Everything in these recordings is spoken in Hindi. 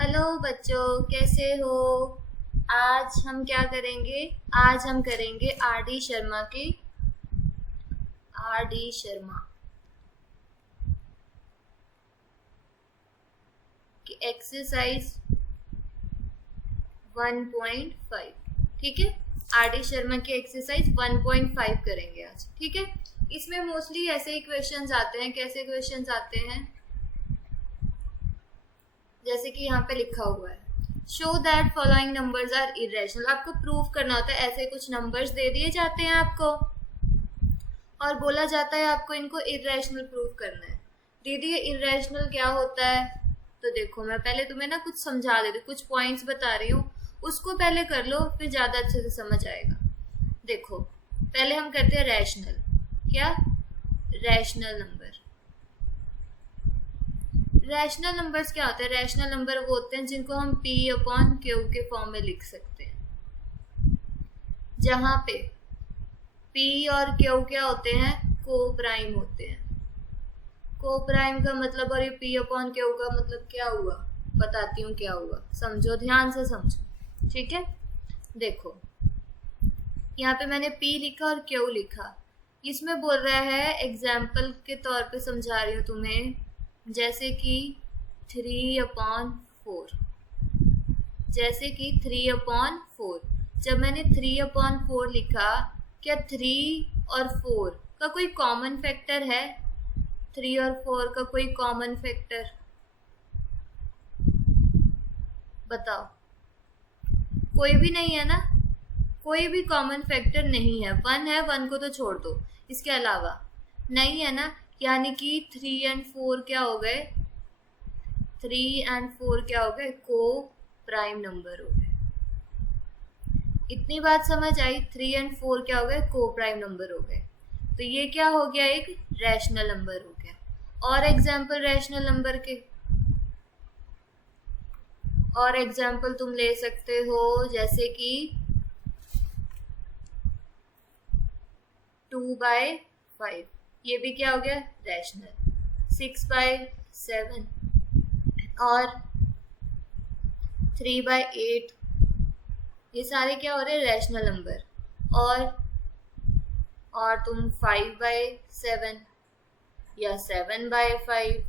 हेलो बच्चों, कैसे हो। आज हम क्या करेंगे? आज हम करेंगे आर डी शर्मा की एक्सरसाइज 1.5। ठीक है, आर डी शर्मा की एक्सरसाइज 1.5 करेंगे आज। ठीक है, इसमें मोस्टली ऐसे ही क्वेश्चंस आते हैं। कैसे क्वेश्चंस आते हैं? जैसे कि यहाँ पे लिखा हुआ है, show that following numbers are irrational. आपको प्रूव करना होता है। ऐसे कुछ नंबर्स दे दिए जाते हैं आपको और बोला जाता है आपको इनको इरेशनल प्रूव करना है। दीदी ये इरेशनल क्या होता है? तो देखो, मैं पहले तुम्हें ना कुछ समझा देती हूँ, कुछ पॉइंट्स बता रही हूँ, उसको पहले कर लो, फिर ज्यादा अच्छे से समझ आएगा। देखो, पहले हम करते हैं रैशनल। क्या? Rational number. रैशनल नंबर्स क्या होते हैं? रैशनल नंबर वो होते हैं जिनको हम P/Q के फॉर्म में लिख सकते हैं, जहां पे P और Q क्या होते हैं? को प्राइम होते हैं। को प्राइम का मतलब और ये P/Q का मतलब क्या हुआ? बताती हूँ क्या हुआ, समझो, ध्यान से समझो। ठीक है, देखो यहाँ पे मैंने P लिखा और Q लिखा। इसमें बोल रहा है, एग्जाम्पल के तौर पे समझा रही हूँ तुम्हें, जैसे कि 3/4। जैसे कि 3/4। जब मैंने 3/4 लिखा, क्या 3 और 4 का कोई कॉमन फैक्टर है? 3 और 4 का कोई कॉमन फैक्टर बताओ। कोई भी नहीं है ना, कोई भी कॉमन फैक्टर नहीं है। 1 है, 1 को तो छोड़ दो, इसके अलावा नहीं है ना। यानी कि 3 और 4 क्या हो गए? 3 और 4 क्या हो गए? को प्राइम नंबर हो गए। इतनी बात समझ आई? 3 और 4 क्या हो गए? को प्राइम नंबर हो गए। तो ये क्या हो गया? एक रैशनल नंबर हो गया। और एग्जाम्पल रैशनल नंबर के, और एग्जाम्पल तुम ले सकते हो, जैसे कि 2/5, ये भी क्या हो गया? रैशनल। 6/7 और 3/8, ये सारे क्या हो रहे हैं? Rational number. और तुम 5/7 या 7/5,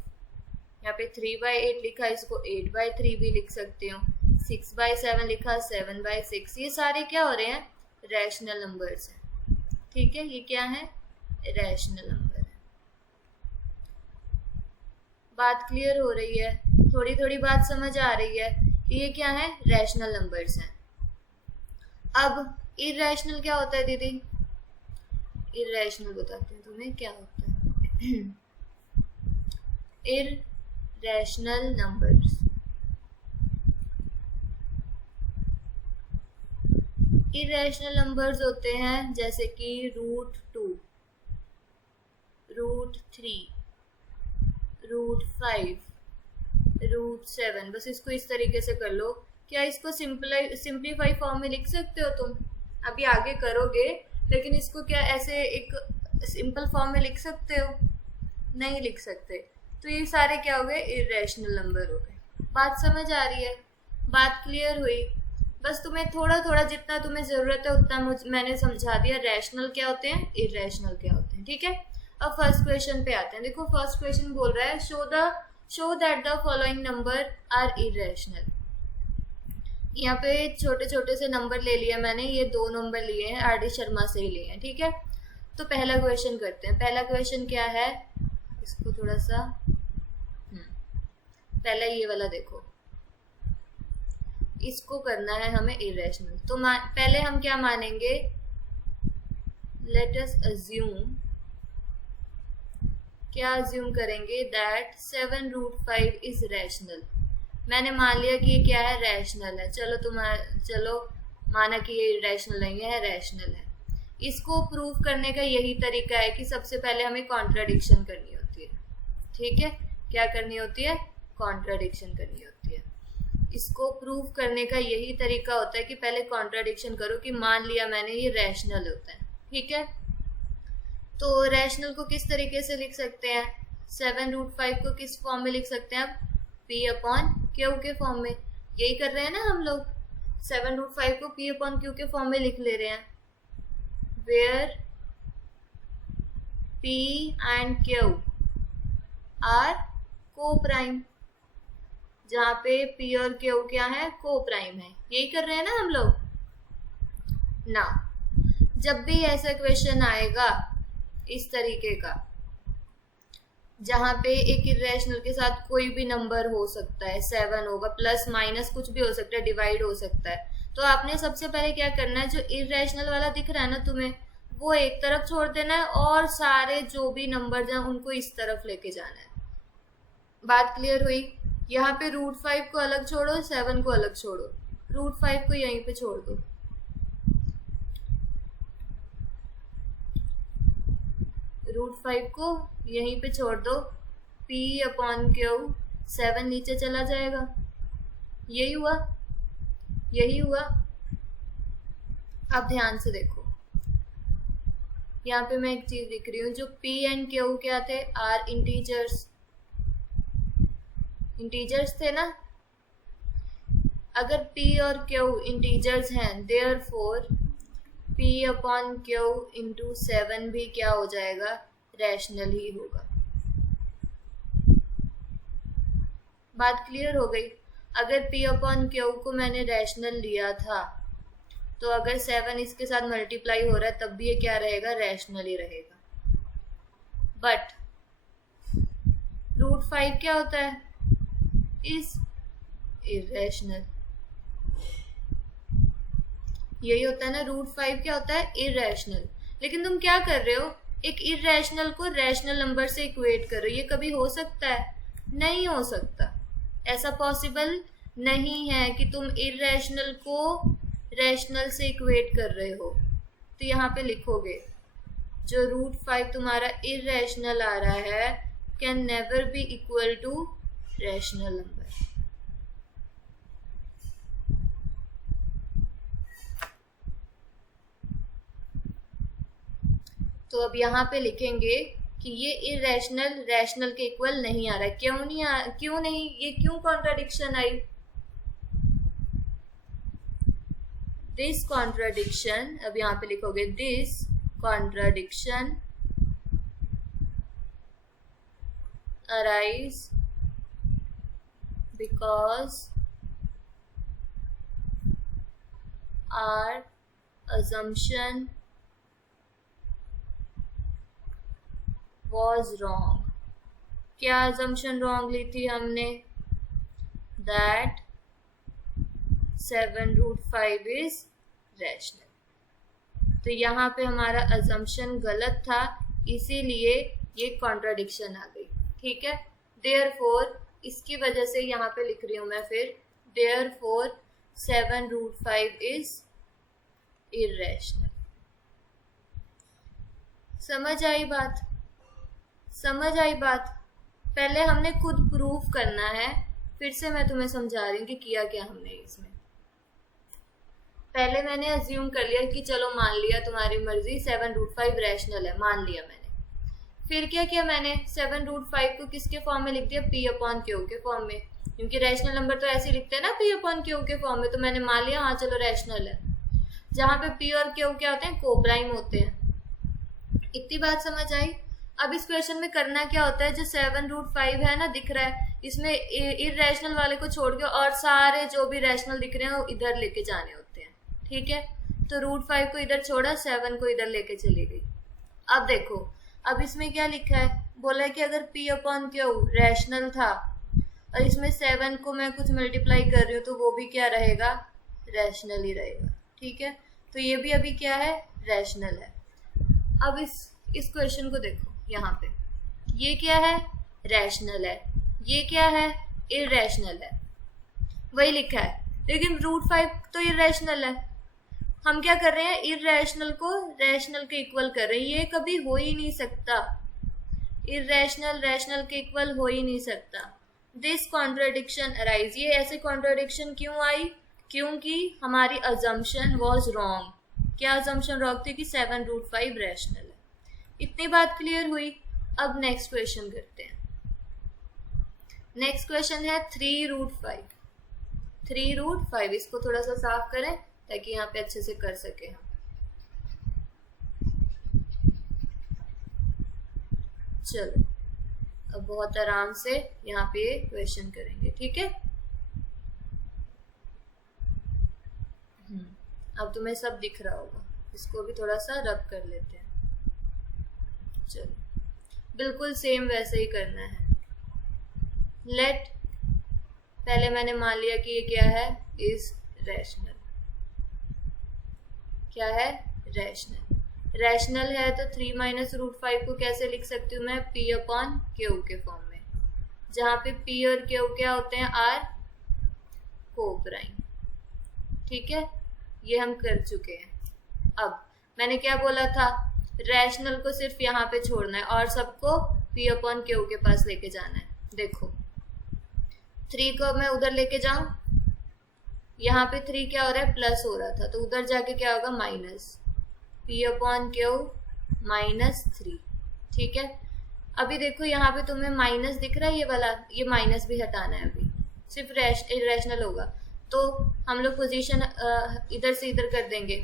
यहाँ पे 3/8 लिखा, इसको 8/3 भी लिख सकते हो। 6/7 लिखा, 7/6, ये सारे क्या हो रहे हैं? रैशनल नंबर्स हैं। ठीक है, ये क्या है? रैशनल नंबर है। बात क्लियर हो रही है? थोड़ी थोड़ी बात समझ आ रही है कि ये क्या है? रैशनल नंबर्स हैं। अब इरेशनल क्या होता है दीदी? इरेशनल बताती हूँ तुम्हें क्या होता है। इरेशनल नंबर्स, इरेशनल नंबर्स होते हैं जैसे कि √2, √3, √5, √7। बस इसको इस तरीके से कर लो। क्या इसको सिंप्लीफाई फॉर्म में लिख सकते हो तुम? अभी आगे करोगे, लेकिन इसको क्या ऐसे एक सिंपल फॉर्म में लिख सकते हो? नहीं लिख सकते। तो ये सारे क्या हो गए? इरेशनल नंबर हो गए। बात समझ आ रही है? बात क्लियर हुई? बस तुम्हें थोड़ा थोड़ा जितना तुम्हें जरूरत है उतना मैंने समझा दिया। रैशनल क्या होते हैं, इरेशनल क्या होते हैं। ठीक है, अब फर्स्ट क्वेश्चन पे आते हैं। देखो, फर्स्ट क्वेश्चन बोल रहा है, show that the following number are irrational. यहाँ पे छोटे छोटे से नंबर ले लिया मैंने, ये 2 नंबर लिए हैं, आर डी शर्मा से ही लिए हैं। ठीक है, तो पहला क्वेश्चन करते हैं। पहला क्वेश्चन क्या है? इसको थोड़ा सा पहला ये वाला देखो, इसको करना है हमें इरेशनल। तो पहले हम क्या मानेंगे? लेट अस अज्यूम, क्या अज्यूम करेंगे? That 7√5 is rational. मैंने मान लिया कि ये क्या है? रैशनल है। चलो माना कि ये रैशनल नहीं है, रैशनल है। इसको प्रूव करने का यही तरीका है कि सबसे पहले हमें कॉन्ट्राडिक्शन करनी होती है। ठीक है, क्या करनी होती है? कॉन्ट्राडिक्शन करनी होती है। इसको प्रूव करने का यही तरीका होता है कि पहले कॉन्ट्राडिक्शन करो कि मान लिया मैंने ये रैशनल होता है। ठीक है, तो रैशनल को किस तरीके से लिख सकते हैं? 7√5 को किस फॉर्म में लिख सकते हैं? आप P अपॉन Q के फॉर्म में। यही कर रहे हैं ना हम लोग, 7√5 को P अपॉन Q के फॉर्म में लिख ले रहे हैं, where P and Q are को प्राइम, जहाँ पे P और Q क्या है, को प्राइम है। यही कर रहे हैं ना हम लोग ना। जब भी ऐसा क्वेश्चन आएगा इस तरीके का, जहाँ पे एक इरेशनल के साथ कोई भी नंबर हो सकता है, 7 होगा, प्लस माइनस कुछ भी हो सकता है, डिवाइड हो सकता है, तो आपने सबसे पहले क्या करना है, जो इरेशनल वाला दिख रहा है ना तुम्हें, वो एक तरफ छोड़ देना है और सारे जो भी नंबर हैं उनको इस तरफ लेके जाना है। बात क्लियर हुई? यहाँ पे √5 को अलग छोड़ो, 7 को अलग छोड़ो, √5 को यहीं पे छोड़ दो, √5 को यहीं पे छोड़ दो, P अपॉन Q, 7 नीचे चला जाएगा। यही हुआ, यही हुआ। अब ध्यान से देखो, यहाँ पे मैं एक चीज लिख रही हूँ, जो P एंड Q क्या थे, आर इंटीजर्स, इंटीजर्स थे ना। अगर P और Q इंटीजर्स हैं, therefore P upon Q into 7 भी क्या हो जाएगा, रैशनल ही होगा। बात क्लियर हो गई? अगर P अपॉन Q को मैंने रैशनल लिया था, तो अगर 7 इसके साथ मल्टीप्लाई हो रहा है तब भी ये क्या रहेगा, रैशनल ही रहेगा। बट √5 क्या होता है, इज इरेशनल। यही होता है ना, √5 क्या होता है, इरेशनल। लेकिन तुम क्या कर रहे हो, एक इरेशनल को रैशनल नंबर से इक्वेट कर रहे हो। ये कभी हो सकता है? नहीं हो सकता। ऐसा पॉसिबल नहीं है कि तुम इरेशनल को रैशनल से इक्वेट कर रहे हो। तो यहाँ पे लिखोगे, जो √5 तुम्हारा इरेशनल आ रहा है, can never be equal to rational number. तो अब यहाँ पे लिखेंगे कि ये इरेशनल रैशनल के इक्वल नहीं आ रहा है। क्यों नहीं क्यों नहीं, ये क्यों कॉन्ट्राडिक्शन आई? दिस कॉन्ट्राडिक्शन, अब यहाँ पे लिखोगे, this contradiction arise because our assumption was wrong। क्या assumption wrong ली थी हमने? that 7√5 is rational। तो यहाँ पे हमारा assumption गलत था, इसीलिए ये contradiction आ गई। ठीक है, therefore इसकी वजह से यहाँ पे लिख रही हूँ मैं फिर, therefore 7√5 is irrational। समझ आई बात? समझ आई बात? पहले हमने खुद प्रूफ करना है, फिर से मैं तुम्हें समझा रही हूँ कि किया क्या हमने इसमें। पहले मैंने अज्यूम कर लिया कि चलो मान लिया, तुम्हारी मर्जी, 7√5 रैशनल है, मान लिया मैंने। फिर क्या किया मैंने, 7√5 को किसके फॉर्म में लिख दिया, P अपॉन Q के फॉर्म में, क्योंकि रैशनल नंबर तो ऐसे लिखते हैं ना, P अपॉन Q के फॉर्म में। तो मैंने मान लिया हाँ चलो रैशनल है, जहाँ पे P और Q क्या होते हैं, को प्राइम होते हैं। इतनी बात समझ आई? अब इस क्वेश्चन में करना क्या होता है, जो 7√5 है ना दिख रहा है, इसमें इरेशनल वाले को छोड़ के और सारे जो भी रैशनल दिख रहे हैं वो इधर लेके जाने होते हैं। ठीक है, तो √5 को इधर छोड़ा, 7 को इधर लेके चली गई। अब देखो, अब इसमें क्या लिखा है, बोला है कि अगर P अपॉन Q रैशनल था और इसमें 7 को मैं कुछ मल्टीप्लाई कर रही हूँ, तो वो भी क्या रहेगा, रैशनल ही रहेगा। ठीक है, तो ये भी अभी क्या है, रैशनल है। अब इस क्वेश्चन को देखो, यहाँ पे ये क्या है, रैशनल है, ये क्या है, इरेशनल है, वही लिखा है, लेकिन √5 तो इरेशनल है। हम क्या कर रहे हैं, इरेशनल को रैशनल के इक्वल कर रहे हैं। ये कभी हो ही नहीं सकता, इरेशनल रैशनल के इक्वल हो ही नहीं सकता। दिस कॉन्ट्राडिक्शन अराइज, ये ऐसे कॉन्ट्राडिक्शन क्यों आई, क्योंकि हमारी अजम्पशन वाज रॉन्ग। क्या अजम्पशन रॉन्ग थी कि 7√5 रैशनल है। इतनी बात क्लियर हुई? अब नेक्स्ट क्वेश्चन करते हैं। नेक्स्ट क्वेश्चन है 3√5। 3√5, इसको थोड़ा सा साफ करें ताकि यहाँ पे अच्छे से कर सके हम। चलो अब बहुत आराम से यहाँ पे क्वेश्चन करेंगे, ठीक है। अब तुम्हें सब दिख रहा होगा, इसको भी थोड़ा सा रब कर लेते हैं। चलो बिल्कुल सेम वैसे ही करना है। लेट, पहले मैंने मान लिया कि ये क्या है, इज रैशनल। क्या है, रैशनल। रैशनल है तो 3-√5 को कैसे लिख सकती हूँ मैं, P/Q के फॉर्म में, जहाँ पे P और Q क्या होते हैं, आर कोप्राइम। ठीक है, ये हम कर चुके हैं। अब मैंने क्या बोला था, रैशनल को सिर्फ यहाँ पे छोड़ना है और सबको P/Q के पास लेके जाना है। देखो 3 को मैं उधर लेके जाऊं, यहाँ पे 3 क्या हो रहा है, प्लस हो रहा था, तो उधर जाके क्या होगा, माइनस P/Q -3। ठीक है, अभी देखो यहाँ पे तुम्हें माइनस दिख रहा है, ये वाला, ये माइनस भी हटाना है। अभी सिर्फ इरेशनल होगा तो हम लोग पोजीशन इधर से इधर कर देंगे।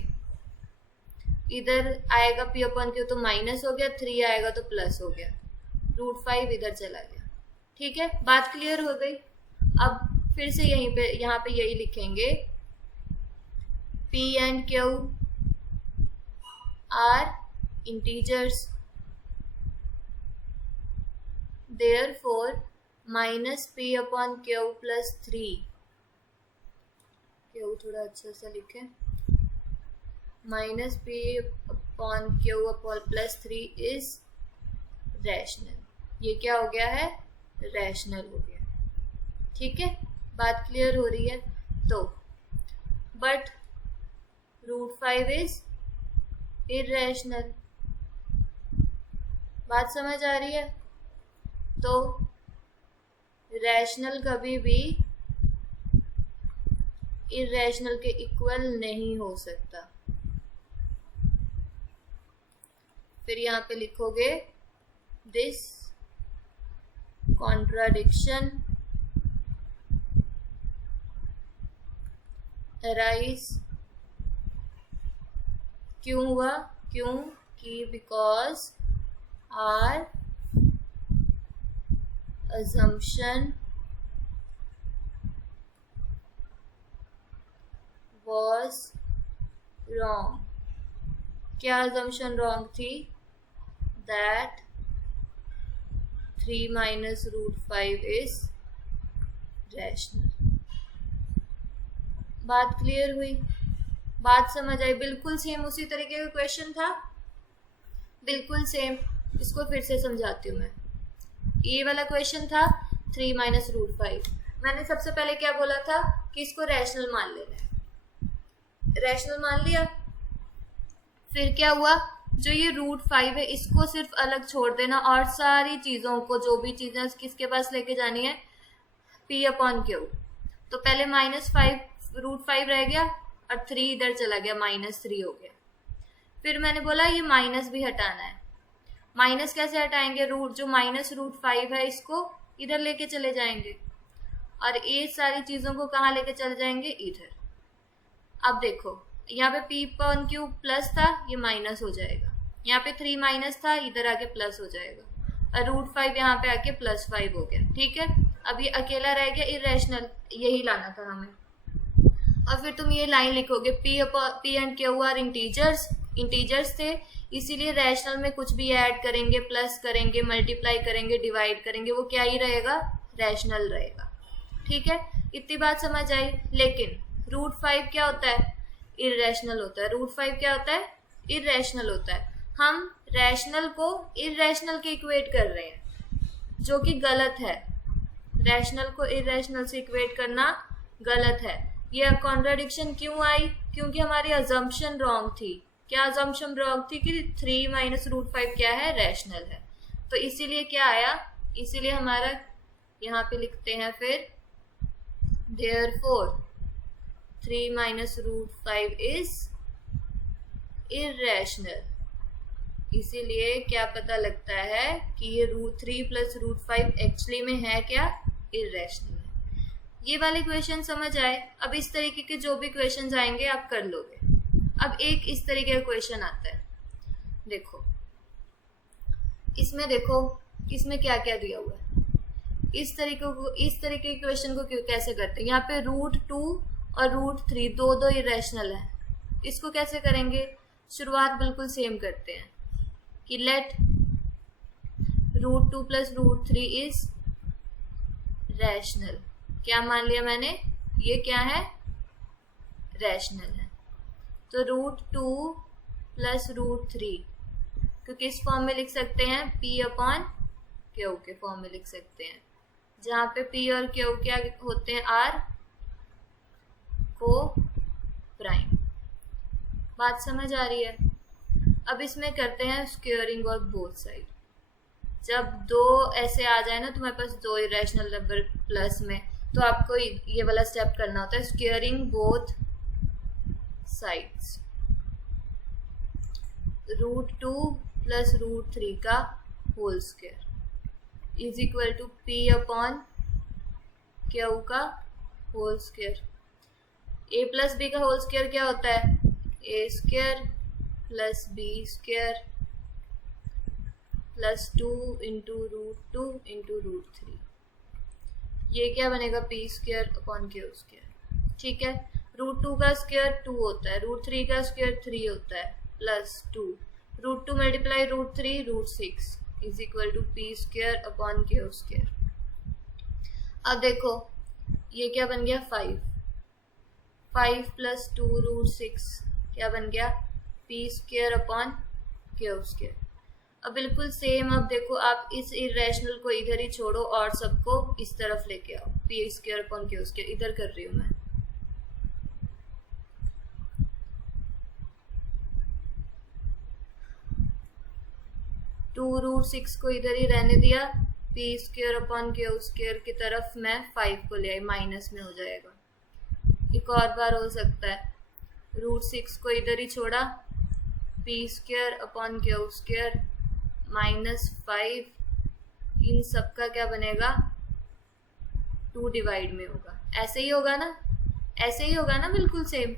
इधर आएगा P/Q तो माइनस हो गया, 3 आएगा तो प्लस हो गया, √5 इधर चला गया। ठीक है, बात क्लियर हो गई। अब फिर से यहीं पे, यहाँ पे यही लिखेंगे, P and Q are integers, therefore -P/Q + 3, Q थोड़ा अच्छा सा लिखे, -P/Q + 3 इज रैशनल। ये क्या हो गया है, रैशनल हो गया। ठीक है, बात क्लियर हो रही है। तो बट √5 इज इरेशनल, बात समझ आ रही है। तो रैशनल कभी भी इरेशनल के इक्वल नहीं हो सकता। फिर यहाँ पे लिखोगे, दिस कॉन्ट्राडिक्शन अराइज, क्यों हुआ, क्योंकि because our assumption was wrong। क्या assumption wrong थी, that 3 - √5 is rational। बात क्लियर हुई, बात समझ आई। बिल्कुल सेम उसी तरीके का क्वेश्चन था, बिल्कुल सेम। इसको फिर से समझाती हूँ मैं। ये वाला क्वेश्चन था 3 - √5। मैंने सबसे पहले क्या बोला था कि इसको रैशनल मान लेना है। रैशनल मान लिया, फिर क्या हुआ, जो ये √5 है इसको सिर्फ अलग छोड़ देना और सारी चीजों को, जो भी चीजें किसके पास लेके जानी है, P/Q। तो पहले -5 रह गया और 3 इधर चला गया, -3 हो गया। फिर मैंने बोला ये माइनस भी हटाना है। माइनस कैसे हटाएंगे, रूट जो -√5 है इसको इधर लेके चले जाएंगे और ये सारी चीजों को कहाँ लेके चले जाएंगे, इधर। अब देखो यहाँ पे P/Q प्लस था, ये माइनस हो जाएगा। यहाँ पे 3 माइनस था, इधर आके प्लस हो जाएगा और √5 यहाँ पे आके +5 हो गया। ठीक है, अब ये अकेला रह गया इरेशनल, यही लाना था हमें। और फिर तुम ये लाइन लिखोगे, P and Q are integers थे, इसीलिए रैशनल में कुछ भी ऐड करेंगे, प्लस करेंगे, मल्टीप्लाई करेंगे, डिवाइड करेंगे, वो क्या ही रहेगा, रैशनल रहेगा। ठीक है, इतनी बात समझ आई। लेकिन √5 क्या होता है, इरेशनल होता है। √5 क्या होता है, इरेशनल होता है। हम रैशनल को इरेशनल के इक्वेट कर रहे हैं, जो कि गलत है। रैशनल को इरेशनल से इक्वेट करना गलत है। ये कॉन्ट्राडिक्शन क्यों आई, क्योंकि हमारी अजम्पशन रॉन्ग थी। क्या अजम्पशन रॉन्ग थी कि 3 - √5 क्या है, रैशनल है। तो इसीलिए क्या आया, इसीलिए हमारा यहाँ पे लिखते हैं फिर, therefore 3 - √5 is irrational। इसीलिए क्या पता लगता है कि ये √3 + √5 एक्चुअली में है क्या, इरेशनल है। ये वाले क्वेश्चन समझ आए। अब इस तरीके के जो भी क्वेश्चन आएंगे आप कर लोगे। अब एक इस तरीके का क्वेश्चन आता है, देखो इसमें, देखो इसमें क्या क्या दिया हुआ है। इस तरीके के क्वेश्चन को कैसे करते हैं। यहाँ पे √2 और √3 दो इरेशनल है। इसको कैसे करेंगे, शुरुआत बिल्कुल सेम करते हैं कि लेट √2 + √3 इज रैशनल। क्या मान लिया मैंने, ये क्या है, रैशनल है। तो √2 + √3 को किस फॉर्म में लिख सकते हैं, P/Q के फॉर्म में लिख सकते हैं, जहां पे P और Q क्या होते हैं, R को प्राइम। बात समझ आ रही है। अब इसमें करते हैं स्क्वेयरिंग ऑफ बोथ साइड। जब दो ऐसे आ जाए ना तुम्हारे पास, दो इरेशनल नंबर प्लस में, तो आपको ये वाला स्टेप करना होता है, स्क्वेयरिंग बोथ साइड्स। √2 + √3 का whole square is equal to P/Q का होल स्क्वायर। A + B का होल स्क्वायर क्या होता है, A² + B² + 2 × √2 × √3। ये क्या बनेगा, P²/Q²। ठीक है। √2 का स्क्वायर 2 होता है, √3 का स्क्वायर 3 होता है, +2 √2 × √3 √6 इज इक्वल टू P²/Q²। अब देखो ये क्या बन गया, 5 + 2 √6 क्या बन गया, P²/Q²। अब बिल्कुल सेम। अब देखो आप इस इरेशनल को इधर ही छोड़ो और सबको इस तरफ लेके आओ, P²/Q² इधर कर रही हूं मैं। टू √6 को इधर ही रहने दिया, P²/Q² की तरफ मैं 5 को ले आई, माइनस में हो जाएगा। एक और बार हो सकता है, √6 को इधर ही छोड़ा, P²/Q² -5, इन सब का क्या बनेगा, 2 डिवाइड में होगा। ऐसे ही होगा ना, ऐसे ही होगा ना, बिल्कुल सेम।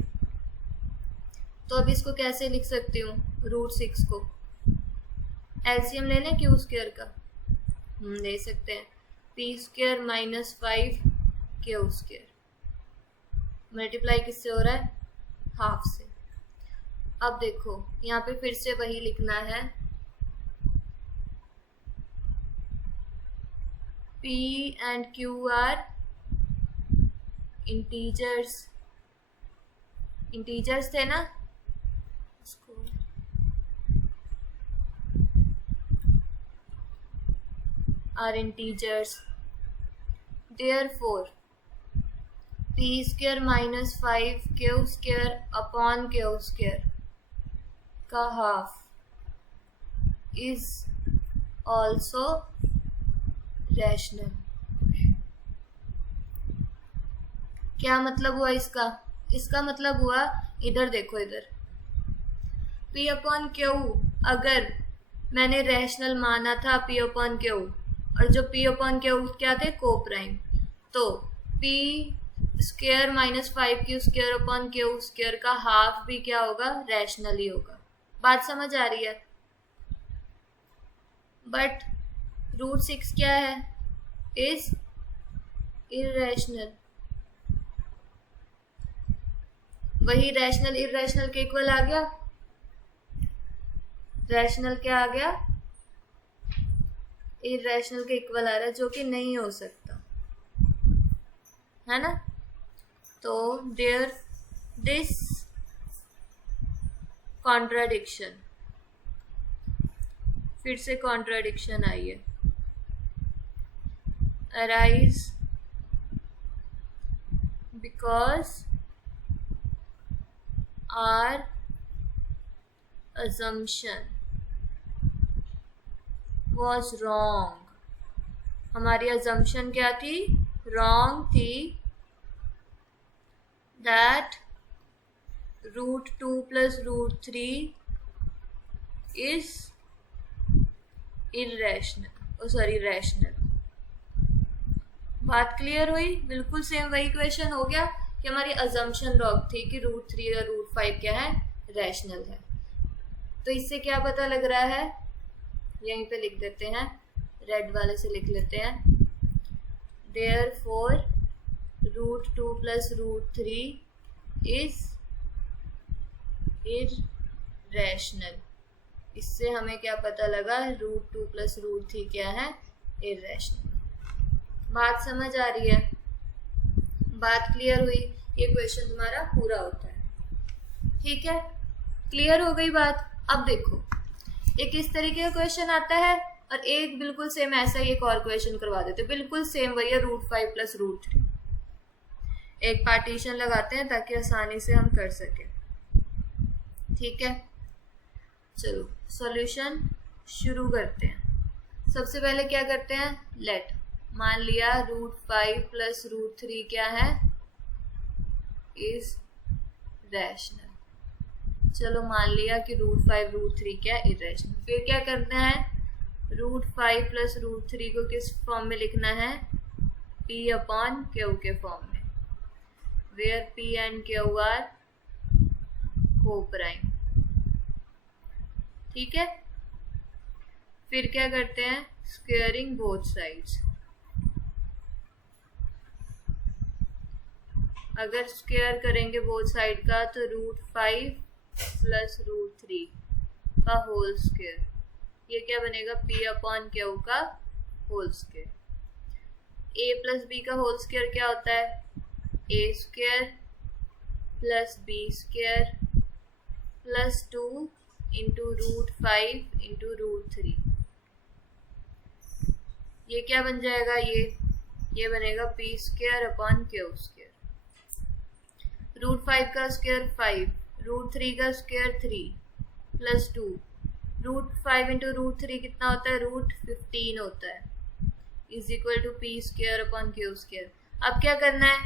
तो अब इसको कैसे लिख सकती हूँ, √6 को एलसीएम ले लें Q² का, ले सकते हैं, P² -5 Q²। मल्टीप्लाई किससे हो रहा है, हाफ से। अब देखो यहाँ पे फिर से वही लिखना है, P and Q are integers थे ना, are integers, therefore P² -5 Q²/Q² का हाफ is also रैशनल। क्या मतलब हुआ इसका, इसका मतलब हुआ, इधर देखो, इधर P/Q अगर मैंने रैशनल माना था P/Q, और जो P/Q क्या थे, को प्राइम, तो P² -5 Q²/Q² का हाफ भी क्या होगा, रैशनल ही होगा। बात समझ आ रही है। बट √6 क्या है, इज इरेशनल। वही रैशनल इरेशनल के इक्वल आ गया, रैशनल क्या आ गया, इरेशनल के इक्वल आ रहा है, जो कि नहीं हो सकता है ना। तो देयर दिस कॉन्ट्राडिक्शन, फिर से कॉन्ट्राडिक्शन आई है, arise because our assumption was wrong। हमारी assumption क्या थी, wrong थी, that √2 + √3 is irrational, रैशनल। बात क्लियर हुई? बिल्कुल सेम वही क्वेश्चन हो गया कि हमारी अजम्पशन रॉन्ग थी कि √3 और √5 क्या है, रैशनल है। तो इससे क्या पता लग रहा है, यहीं पे लिख देते हैं, रेड वाले से लिख लेते हैं। Therefore √2 plus √3 is irrational। इससे हमें क्या पता लगा, √2 plus √3 क्या है, irrational। बात समझ आ रही है? बात क्लियर हुई? ये क्वेश्चन तुम्हारा पूरा होता है। ठीक है, क्लियर हो गई बात? अब देखो, एक इस तरीके का क्वेश्चन आता है और एक बिल्कुल सेम ऐसा ही एक और क्वेश्चन करवा देते, बिल्कुल सेम वही है, √5 plus √3। एक पार्टीशन लगाते हैं ताकि आसानी से हम कर सके। ठीक है, चलो सॉल्यूशन शुरू करते हैं। सबसे पहले क्या करते हैं, लेट, मान लिया √5 plus √3 क्या है, इज रैशनल। चलो मान लिया कि √5 √3 क्या इरेशनल। फिर क्या करना है, √5 plus √3 को किस फॉर्म में लिखना है, P/Q के फॉर्म में, where P and Q are coprime. ठीक है, फिर क्या करते हैं, स्क्वेयरिंग बोथ साइड्स। अगर स्क्वेयर करेंगे बोथ साइड का तो √5 plus √3 का होल स्क्वेयर, ये क्या बनेगा, P/Q का whole square. A plus B का होल स्क्वेयर क्या होता है, A² plus B² plus 2 into √5 into √3। ये क्या बन जाएगा, ये बनेगा P²/Q²। √5 का स्क्वायर 5, √3 का स्क्वायर 3 प्लस 2, √5 into √3 कितना होता है, √15 होता है, इज इक्वल टू P²/Q²। अब क्या करना है,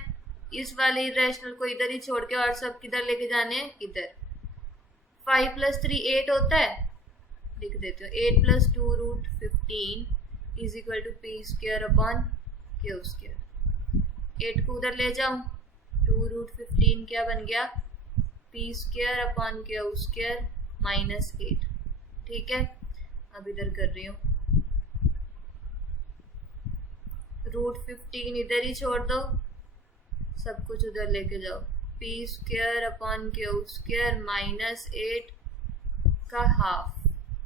इस वाले इरेशनल को इधर ही छोड़ के और सब किधर लेके जाने हैं, इधर। 5 plus 3 8 होता है, लिख देते हो 8 plus 2 √15 is equal to P²/Q²। 8 को उधर ले जाओ, 2 √15 क्या बन गया, P²/Q² -8। ठीक है, अब इधर कर रही हूँ, √15 इधर ही छोड़ दो, सब कुछ उधर लेके जाओ, P²/Q² -8 का हाफ,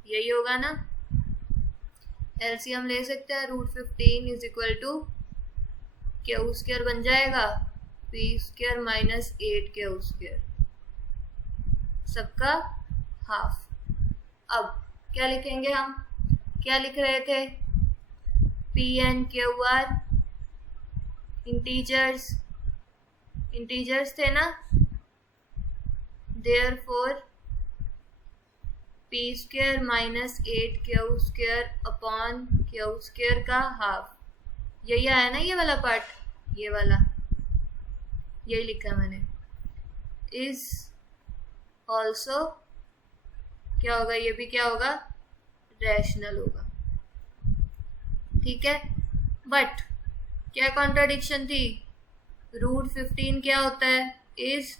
यही होगा ना। एलसीएम ले सकते हैं, √15 इज इक्वल टू Q² बन जाएगा P² -8 Q², सबका हाफ। अब क्या लिखेंगे हम, क्या लिख रहे थे, P and Q are integers थे ना, therefore P² -8 Q² का हाफ, यही आया ना, ये वाला पार्ट, ये वाला, यही लिखा मैंने, इज ऑल्सो क्या होगा, ये भी क्या होगा, रैशनल होगा। ठीक है, बट क्या कॉन्ट्राडिक्शन थी, √15 क्या होता है, इज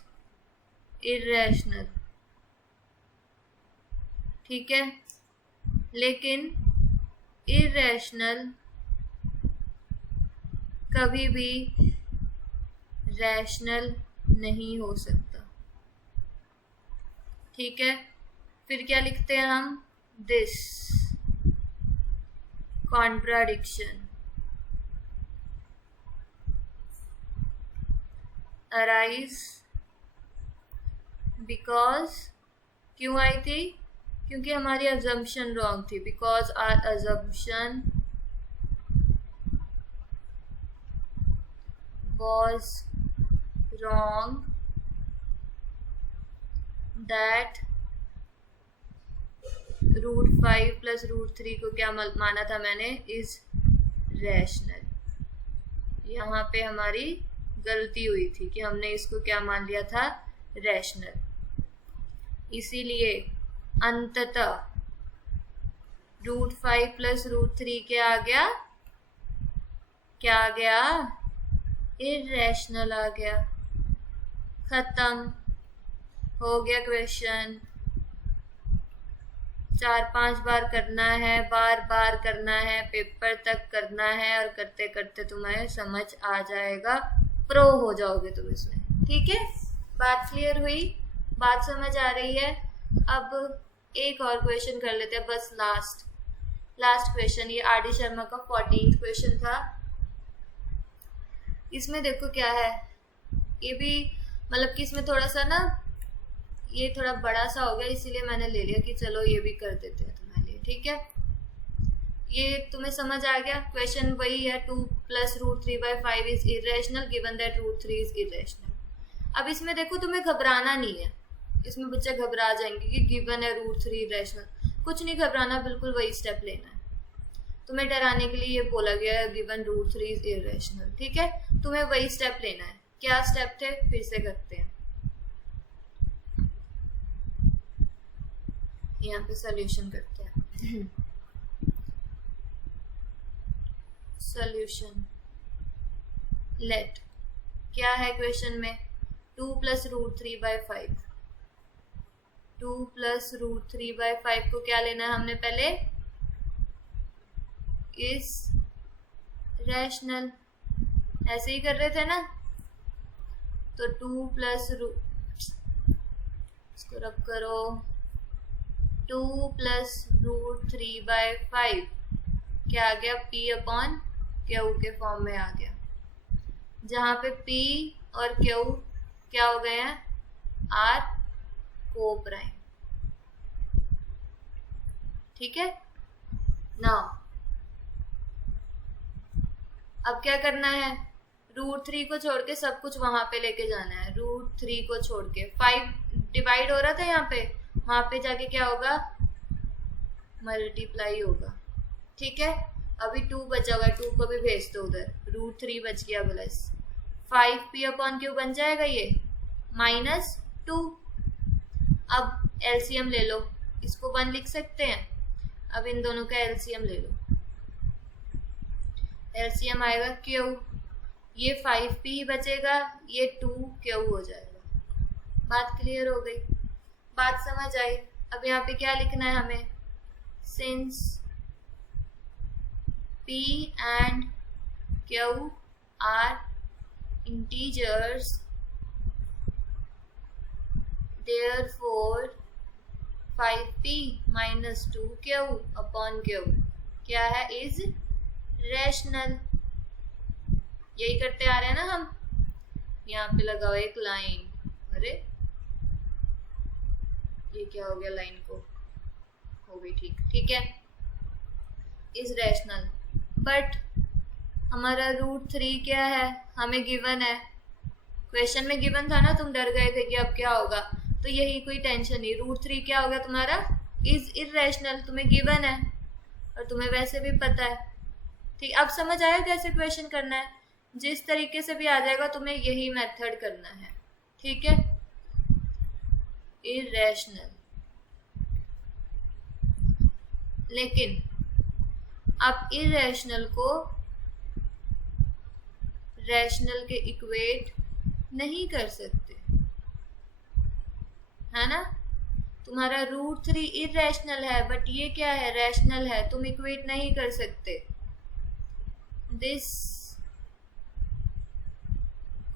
इरेशनल। ठीक है, लेकिन इरेशनल कभी भी रैशनल नहीं हो सकता। ठीक है, फिर क्या लिखते हैं हम, दिस कॉन्ट्राडिक्शन अराइज बिकॉज, क्यों आई थी, क्योंकि हमारी अजम्पशन रॉन्ग थी, because our assumption was wrong that √5 plus √3 को क्या माना था मैंने, इज रैशनल। यहाँ पे हमारी गलती हुई थी कि हमने इसको क्या मान लिया था, रैशनल। इसीलिए अंततः √5 plus √3 क्या आ गया, क्या आ गया? इरेशनल आ गया। खत्म हो गया क्वेश्चन। 4-5 बार करना है, बार बार करना है, पेपर तक करना है, और करते करते तुम्हें समझ आ जाएगा, प्रो हो जाओगे तुम इसमें। ठीक है, बात क्लियर हुई? बात समझ आ रही है? अब एक और क्वेश्चन कर लेते हैं, बस लास्ट क्वेश्चन। ये आर डी शर्मा का 14th क्वेश्चन था। इसमें देखो क्या है, ये भी मतलब कि इसमें थोड़ा सा ना, ये थोड़ा बड़ा सा हो गया, इसीलिए मैंने ले लिया कि चलो ये भी कर देते हैं तुम्हारे लिए। ठीक है, ये तुम्हें समझ आ गया? क्वेश्चन वही है, 2 + √3/5 is irrational given that √3 is irrational. अब इसमें देखो तुम्हें घबराना नहीं है, इसमें बच्चे घबरा जाएंगे कि गिवन है √3 इरेशनल। कुछ नहीं घबराना, बिल्कुल वही स्टेप लेना है। तुम्हें डराने के लिए ये बोला गया है गिवन √3 इज इरेशनल। ठीक है, तुम्हें वही स्टेप लेना है। क्या स्टेप थे, फिर से करते हैं। यहाँ पे सॉल्यूशन करते हैं। सॉल्यूशन लेट क्या है क्वेश्चन में? 2 + √3/5। 2 + √3/5 को क्या लेना है हमने पहले? इस रैशनल, ऐसे ही कर रहे थे ना। तो 2 + इसको रब करो, 2 + √3/5 क्या आ गया? P/Q के फॉर्म में आ गया, जहां पे P और Q क्या हो गए हैं? R coprime. ठीक है ना। अब क्या करना है? √3 को छोड़ के सब कुछ वहां पे लेके जाना है। √3 को छोड़ के 5 डिवाइड हो रहा था यहाँ पे, वहां पे जाके क्या होगा? मल्टीप्लाई होगा। ठीक है, अभी 2 बचा हुआ है, 2 को भी भेज दो उधर। √3 बच गया प्लस 5P/Q बन जाएगा ये -2। अब एलसीएम ले लो, इसको 1 लिख सकते हैं। अब इन दोनों का एलसीएम ले लो, एलसीएम आएगा Q, ये 5P बचेगा, ये 2Q हो जाएगा। बात क्लियर हो गई? बात समझ आई? अब यहाँ पे क्या लिखना है हमें? Since P and Q are integers, therefore 5P - 2Q/Q क्या है? Is rational. यही करते आ रहे हैं ना हम। यहाँ पे लगाओ एक लाइन। अरे ये क्या हो गया? लाइन को हो गई ठीक। ठीक है, इज रैशनल। बट हमारा √3 क्या है? हमें गिवन है, क्वेश्चन में गिवन था ना, तुम डर गए थे कि अब क्या होगा। तो यही, कोई टेंशन नहीं। √3 क्या हो गया तुम्हारा? Is irrational. तुम्हें गिवन है और तुम्हें वैसे भी पता है। ठीक, अब समझ आया कैसे क्वेश्चन करना है? जिस तरीके से भी आ जाएगा तुम्हें यही मेथड करना है। ठीक है, इरेशनल। लेकिन आप इरेशनल को रैशनल के इक्वेट नहीं कर सकते, है ना। तुम्हारा √3 इरेशनल है, बट ये क्या है? रैशनल है। तुम इक्वेट नहीं कर सकते। This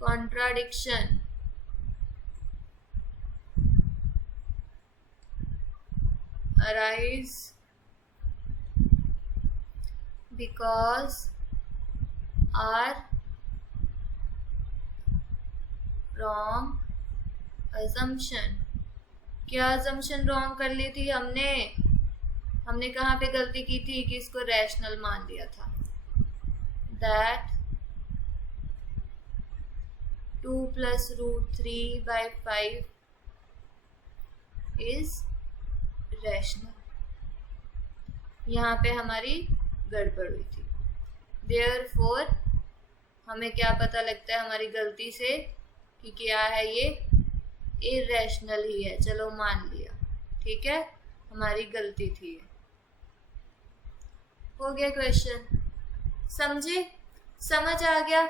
contradiction arise because our wrong assumption। क्या assumption wrong कर ली थी हमने? हमने कहाँ पे गलती की थी कि इसको रैशनल मान लिया था। that 2 + √3/5 is rational. यहाँ पे हमारी गड़बड़ हुई थी। देयरफॉर हमें क्या पता लगता है हमारी गलती से कि क्या है? ये इरेशनल ही है। चलो मान लिया, ठीक है, हमारी गलती थी। हो गया क्वेश्चन? समझे? समझ आ गया?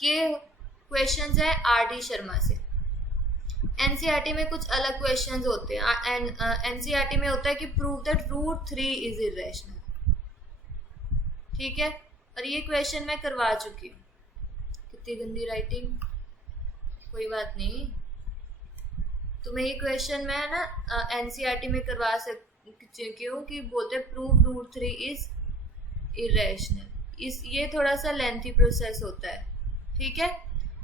ये क्वेश्चंस है आर डी शर्मा से। एनसीईआरटी में कुछ अलग क्वेश्चंस होते हैं। एनसीईआरटी में होता है कि prove that root 3 is irrational, ठीक है। और ये क्वेश्चन मैं करवा चुकी हूँ। कितनी गंदी राइटिंग, कोई बात नहीं। तुम्हें ये क्वेश्चन मैं ना एनसीईआरटी में करवा सकती हूँ कि बोलते प्रूव रूट 3 इज इरेशनल। ये थोड़ा सा लेंथी प्रोसेस होता है, ठीक है।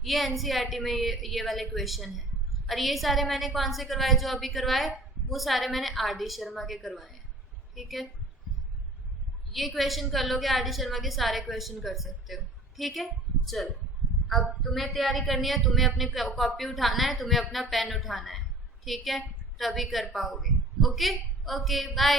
ये एनसीईआरटी में ये वाले क्वेश्चन है। और ये सारे मैंने कौन से करवाए, जो अभी करवाए वो सारे मैंने आर डी शर्मा के करवाए हैं, ठीक है। ये क्वेश्चन कर लोगे, आर डी शर्मा के सारे क्वेश्चन कर सकते हो, ठीक है। चलो अब तुम्हें तैयारी करनी है, तुम्हें अपने कॉपी उठाना है, तुम्हें अपना पेन उठाना है, ठीक है, तभी कर पाओगे। Okay okay, bye.